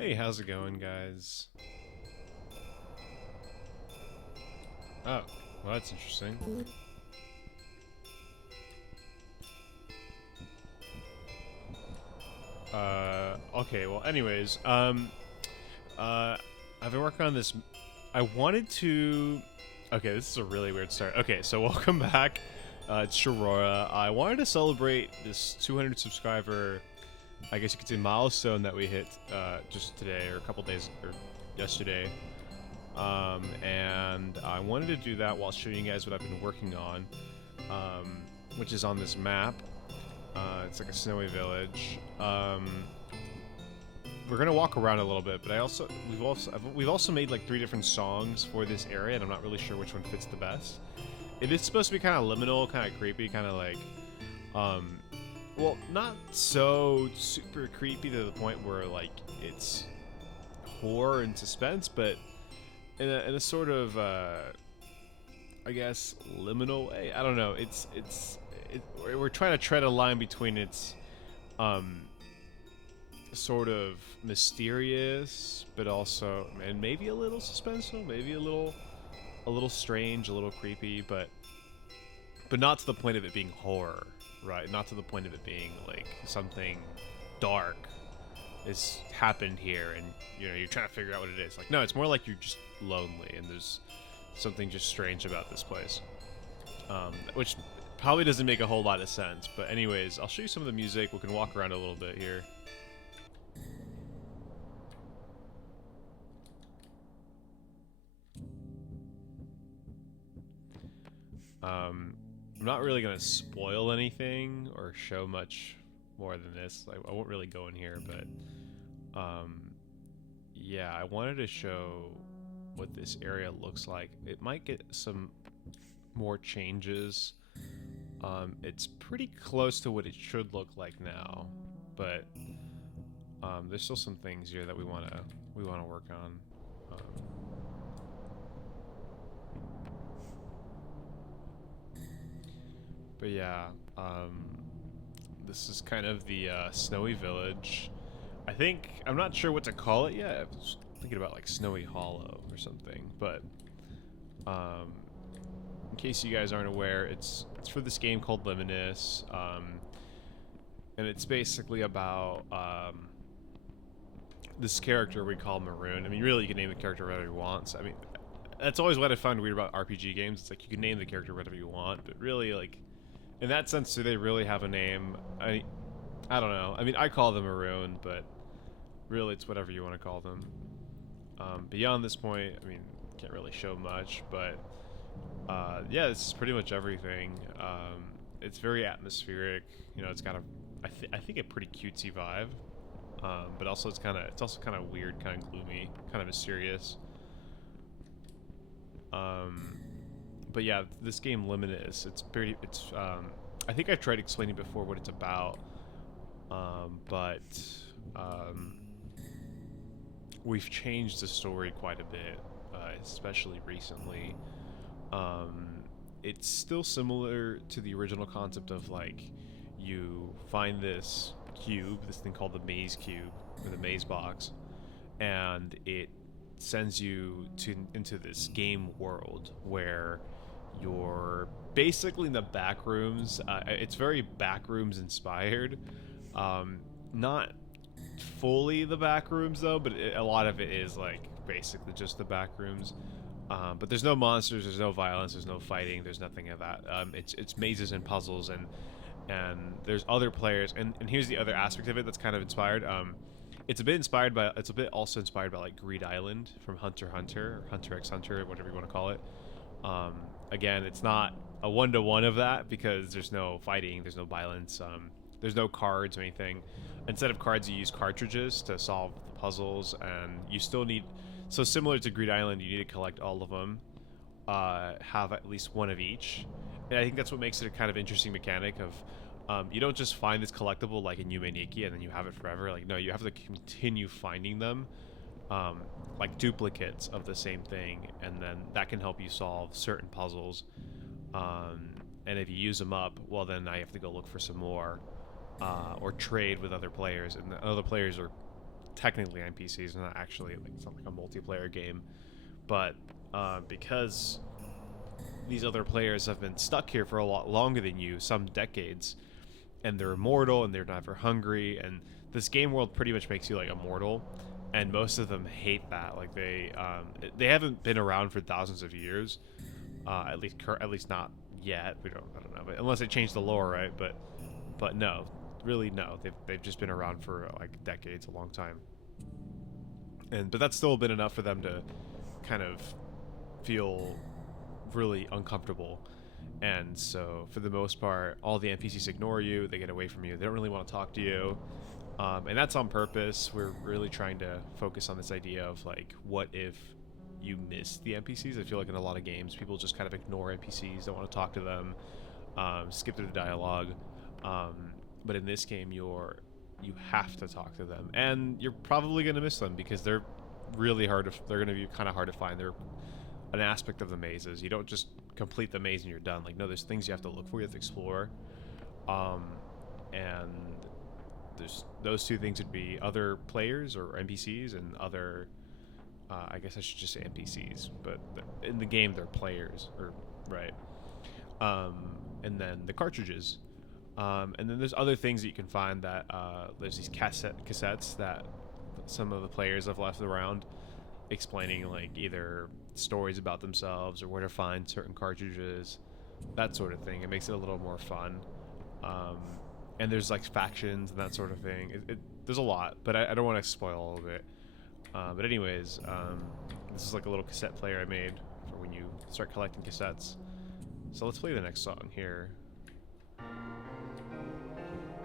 Hey, how's it going, guys? Oh, well, that's interesting. Okay, well, anyways, uh, I've been working on this. I wanted to. Okay, this is a really weird start. Okay, so welcome back. It's Shirora. I wanted to celebrate this 200 subscriber, I guess you could say, milestone that we hit just today, or a couple days, or yesterday. And I wanted to do that while showing you guys what I've been working on, which is on this map. It's like a snowy village. We're gonna walk around a little bit, but we've also made like 3 different songs for this area, and I'm not really sure which one fits the best. It is supposed to be kind of liminal, kind of creepy, kind of like, well, not so super creepy to the point where like it's horror and suspense, but in a sort of I guess liminal way. I don't know. We're trying to tread a line between its sort of mysterious, but also, and maybe a little suspenseful, maybe a little strange, a little creepy, but not to the point of it being horror, right? Not to the point of it being like something dark has happened here, and you're trying to figure out what it is. Like, no, it's more like you're just lonely, and there's something just strange about this place, which probably doesn't make a whole lot of sense. But anyways, I'll show you some of the music. We can walk around a little bit here. I'm not really gonna spoil anything or show much more than this. I won't really go in here, but yeah, I wanted to show what this area looks like. It might get some more changes. It's pretty close to what it should look like now, but there's still some things here that we wanna work on. But yeah, this is kind of the snowy village. I'm not sure what to call it yet. I was thinking about like Snowy Hollow or something, but in case you guys aren't aware, it's for this game called Liminal, and it's basically about this character we call Maroon. I mean, really, you can name the character whatever you want. So, I mean, that's always what I find weird about RPG games. It's like you can name the character whatever you want, but really, like, in that sense, do they really have a name? I don't know. I mean, I call them Maroon, but really, it's whatever you want to call them. Beyond this point, I mean, can't really show much, but yeah, this is pretty much everything. It's very atmospheric. It's got I think a pretty cutesy vibe, but also it's also kind of weird, kind of gloomy, kind of mysterious. But yeah, this game Limitless, I think I tried explaining before what it's about, but we've changed the story quite a bit, especially recently. It's still similar to the original concept of like, you find this cube, this thing called the maze cube, or the maze box, and it sends you into this game world where you're basically in the back rooms. It's very backrooms inspired. Not fully the back rooms though, but a lot of it is like basically just the back rooms. But there's no monsters, there's no violence, there's no fighting, there's nothing of that. It's mazes and puzzles, and there's other players. And here's the other aspect of it that's kind of inspired. It's a bit also inspired by like Greed Island from Hunter x Hunter, or Hunter x Hunter, whatever you want to call it. Again, it's not a one-to-one of that because there's no fighting, there's no violence, there's no cards or anything. Instead of cards, you use cartridges to solve the puzzles, and you still need. So similar to Greed Island, you need to collect all of them, have at least one of each, and I think that's what makes it a kind of interesting mechanic of. You don't just find this collectible like in Yume Nikki and then you have it forever. Like, no, you have to continue finding them, like duplicates of the same thing, and then that can help you solve certain puzzles. And if you use them up, well, then I have to go look for some more, or trade with other players, and the other players are technically NPCs, not actually, like, it's not like a multiplayer game, but because these other players have been stuck here for a lot longer than you, some decades, and they're immortal and they're never hungry, and this game world pretty much makes you like immortal, and most of them hate that. Like they haven't been around for thousands of years, at least not yet. I don't know, but unless they change the lore, right? But no, really no. They've just been around for like decades, a long time, but that's still been enough for them to kind of feel really uncomfortable. And so for the most part, all the NPCs ignore you, they get away from you, they don't really want to talk to you, and that's on purpose. We're really trying to focus on this idea of like, what if you miss the NPCs? I feel like in a lot of games people just kind of ignore NPCs, don't want to talk to them, skip through the dialogue, but in this game you have to talk to them, and you're probably going to miss them because they're really they're going to be kind of hard to find. They're an aspect of the mazes. You don't just complete the maze and you're done. Like, no, there's things you have to look for, you have to explore, and there's those two things would be other players or NPCs, and other I guess I should just say NPCs, but in the game they're players, or right. And then the cartridges, and then there's other things that you can find. That there's these cassettes that some of the players have left around, explaining like either stories about themselves or where to find certain cartridges, that sort of thing. It makes it a little more fun. And there's like factions and that sort of thing. There's a lot, but I don't want to spoil all of it. But anyways, this is like a little cassette player I made for when you start collecting cassettes. So let's play the next song here.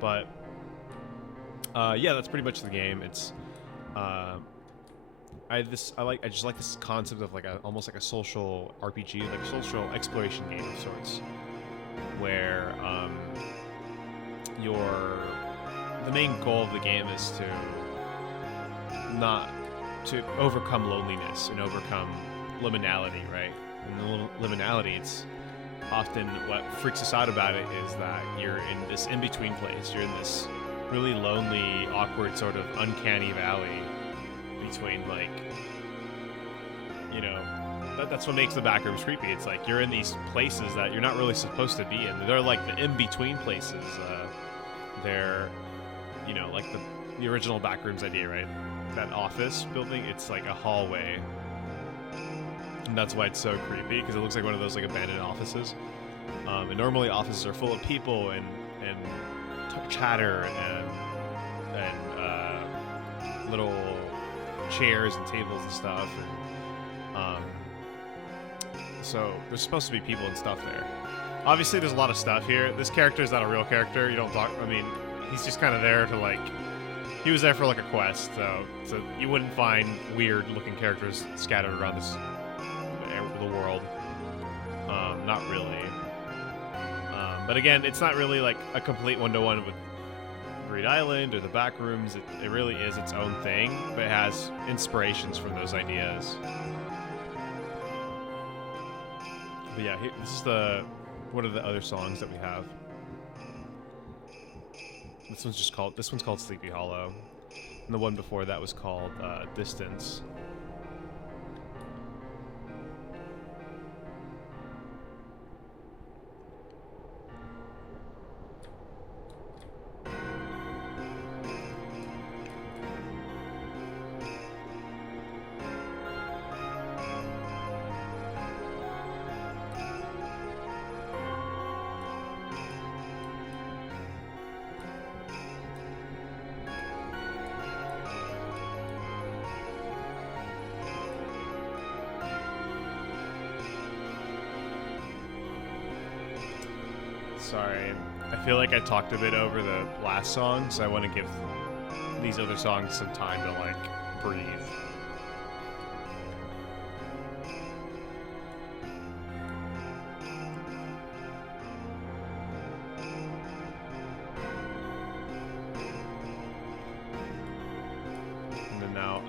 But yeah, that's pretty much the game. It's I just like this concept of like almost like a social RPG, like a social exploration game of sorts, where the main goal of the game is to overcome loneliness and overcome liminality, right? And the liminality, it's often what freaks us out about it is that you're in this in-between place. You're in this really lonely, awkward, sort of uncanny valley between, like, you know, that's what makes the backrooms creepy. It's like you're in these places that you're not really supposed to be in. They're like the in-between places. They're, you know, like the original backrooms idea, right? That office building, it's like a hallway. And that's why it's so creepy, because it looks like one of those like abandoned offices. And normally offices are full of people and chatter and little chairs and tables and stuff. And so there's supposed to be people and stuff there. Obviously, there's a lot of stuff here. This character is not a real character. You don't talk. I mean, he's just kind of there to like. He was there for like a quest, so you wouldn't find weird-looking characters scattered around the world. Not really. But again, it's not really like a complete one-to-one with Greed Island or the Backrooms. It really is its own thing, but it has inspirations from those ideas. But yeah, this is one of the other songs that we have. This one's called Sleepy Hollow, and the one before that was called Distance. Sorry, I feel like I talked a bit over the last song, so I want to give these other songs some time to, like, breathe. And then now,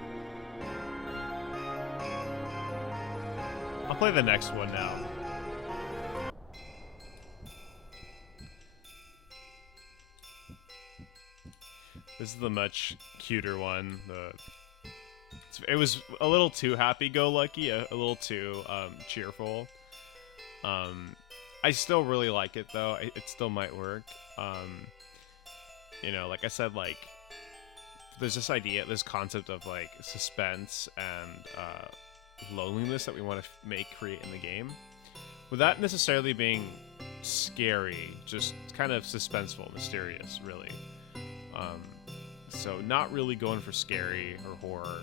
I'll play the next one now. This is the much cuter one. It was a little too happy-go-lucky, a little too cheerful. I still really like it though. It still might work. You know, like I said, like there's this idea, this concept of like suspense and loneliness that we want to create in the game, without necessarily being scary, just kind of suspenseful, mysterious, really. So not really going for scary or horror,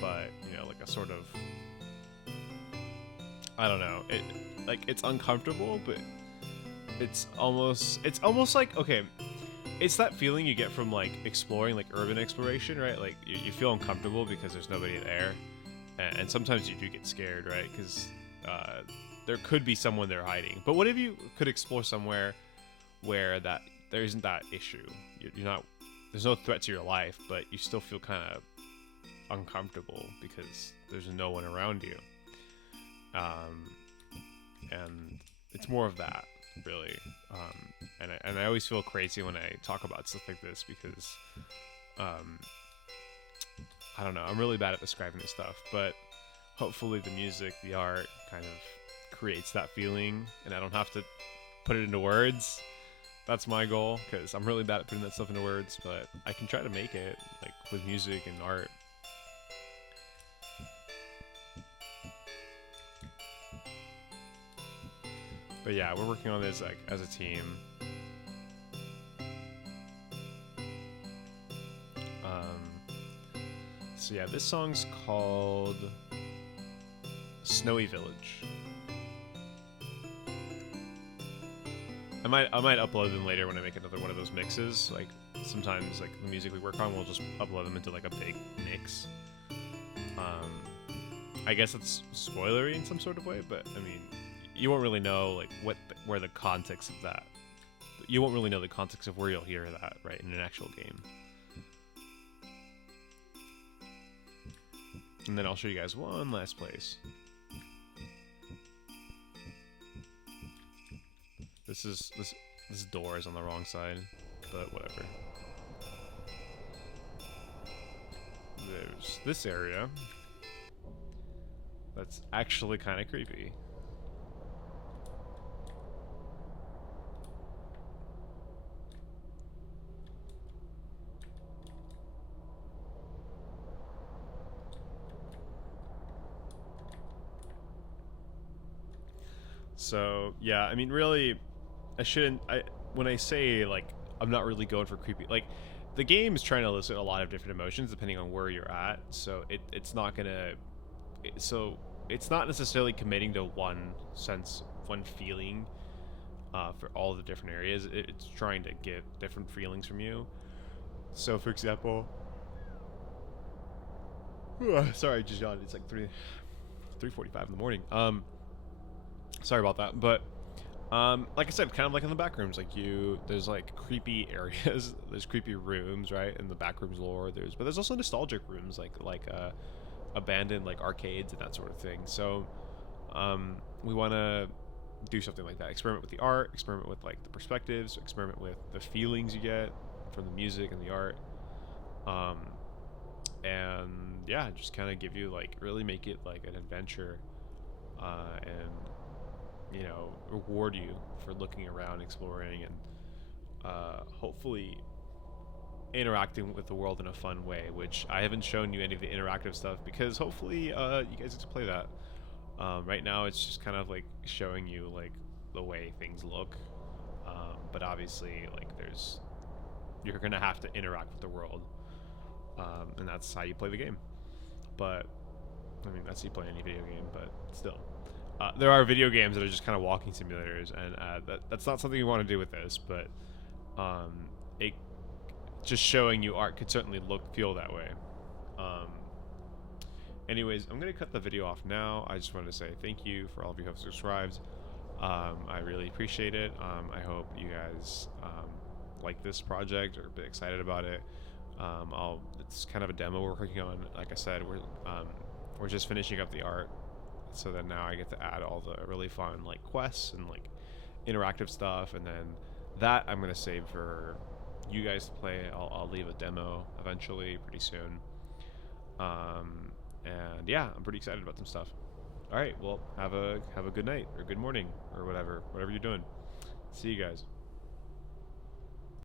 but you know, like a sort of, I don't know, it's uncomfortable, but it's almost like, okay, it's that feeling you get from like exploring, like urban exploration, right? Like you feel uncomfortable because there's nobody there, and sometimes you do get scared, right? Because there could be someone there hiding. But what if you could explore somewhere where there isn't that issue? You're not, there's no threat to your life, but you still feel kind of uncomfortable because there's no one around you. And it's more of that, really. And I always feel crazy when I talk about stuff like this because, I don't know, I'm really bad at describing this stuff, but hopefully the music, the art kind of creates that feeling and I don't have to put it into words. That's my goal, because I'm really bad at putting that stuff into words, but I can try to make it, like, with music and art. But yeah, we're working on this, like, as a team. So yeah, this song's called Snowy Village. I might upload them later when I make another one of those mixes. Like sometimes, like the music we work on, we'll just upload them into like a big mix. I guess it's spoilery in some sort of way, but I mean, you won't really know like where the context of that. You won't really know the context of where you'll hear that, right, in an actual game. And then I'll show you guys one last place. This door is on the wrong side, but whatever. There's this area that's actually kind of creepy. So yeah, I mean, really, when I say like I'm not really going for creepy, like the game is trying to elicit a lot of different emotions depending on where you're at. So it's not necessarily committing to one feeling for all the different areas. It's trying to get different feelings from you. So for example, sorry, I just yawned. It's like 3:45 in the morning. Sorry about that, but like I said, kind of like in the back rooms, like there's like creepy areas, there's creepy rooms, right? In the back rooms lore, but there's also nostalgic rooms, like abandoned like arcades and that sort of thing. So we want to do something like that. Experiment with the art, experiment with like the perspectives, experiment with the feelings you get from the music and the art, and yeah, just kind of give you like really make it like an adventure, and you know, reward you for looking around, exploring, and hopefully interacting with the world in a fun way, which I haven't shown you any of the interactive stuff because hopefully you guys get to play that. Right now it's just kind of like showing you like the way things look, but obviously like you're gonna have to interact with the world, and that's how you play the game. But I mean, that's how you play any video game, but still. There are video games that are just kind of walking simulators, and that's not something you want to do with this, but it just showing you art could certainly feel that way. Anyways, I'm going to cut the video off now. I just wanted to say thank you for all of you who have subscribed. I really appreciate it. I hope you guys like this project or a bit excited about it. It's kind of a demo we're working on. Like I said, we're just finishing up the art. So then now I get to add all the really fun like quests and like interactive stuff, and then that I'm gonna save for you guys to play. I'll leave a demo eventually, pretty soon. And yeah, I'm pretty excited about some stuff. All right, well, have a good night or good morning or whatever you're doing. See you guys.